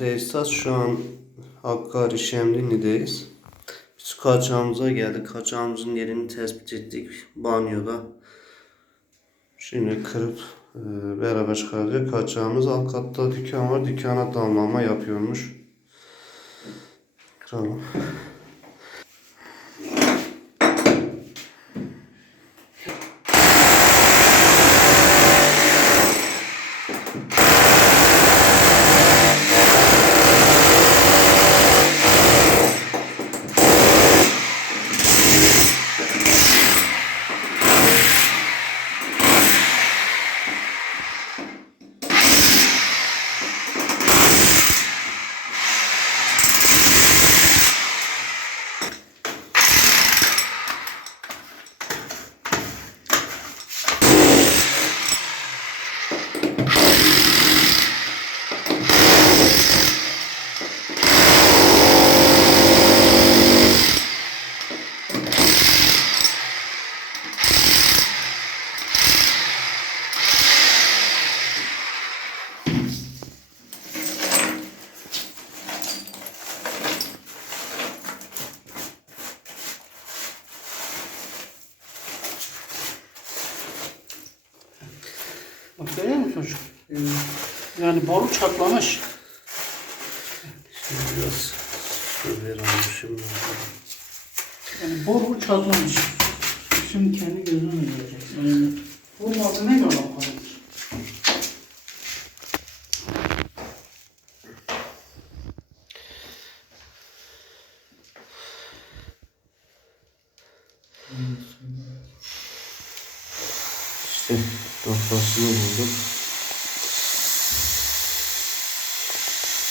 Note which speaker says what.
Speaker 1: tesisat şu an Hakkari Şemdinli'deyiz. Biz kaçağımıza geldik. Kaçağımızın yerini tespit ettik. Banyoda. Şimdi kırıp e, beraber çıkaracak. Kaçağımız alt katta dükkan var. Dükkana damlama yapıyormuş. Kıralım.
Speaker 2: Bak görüyor musun çocuk? Ee, yani boru çatlamış.
Speaker 1: Şimdi biraz su verelim.
Speaker 2: Yani boru çatlamış. Şimdi kendi gözünle göreceksin. Yani bu malzemeyle alakalıdır.
Speaker 1: İşte noktasını bulduk.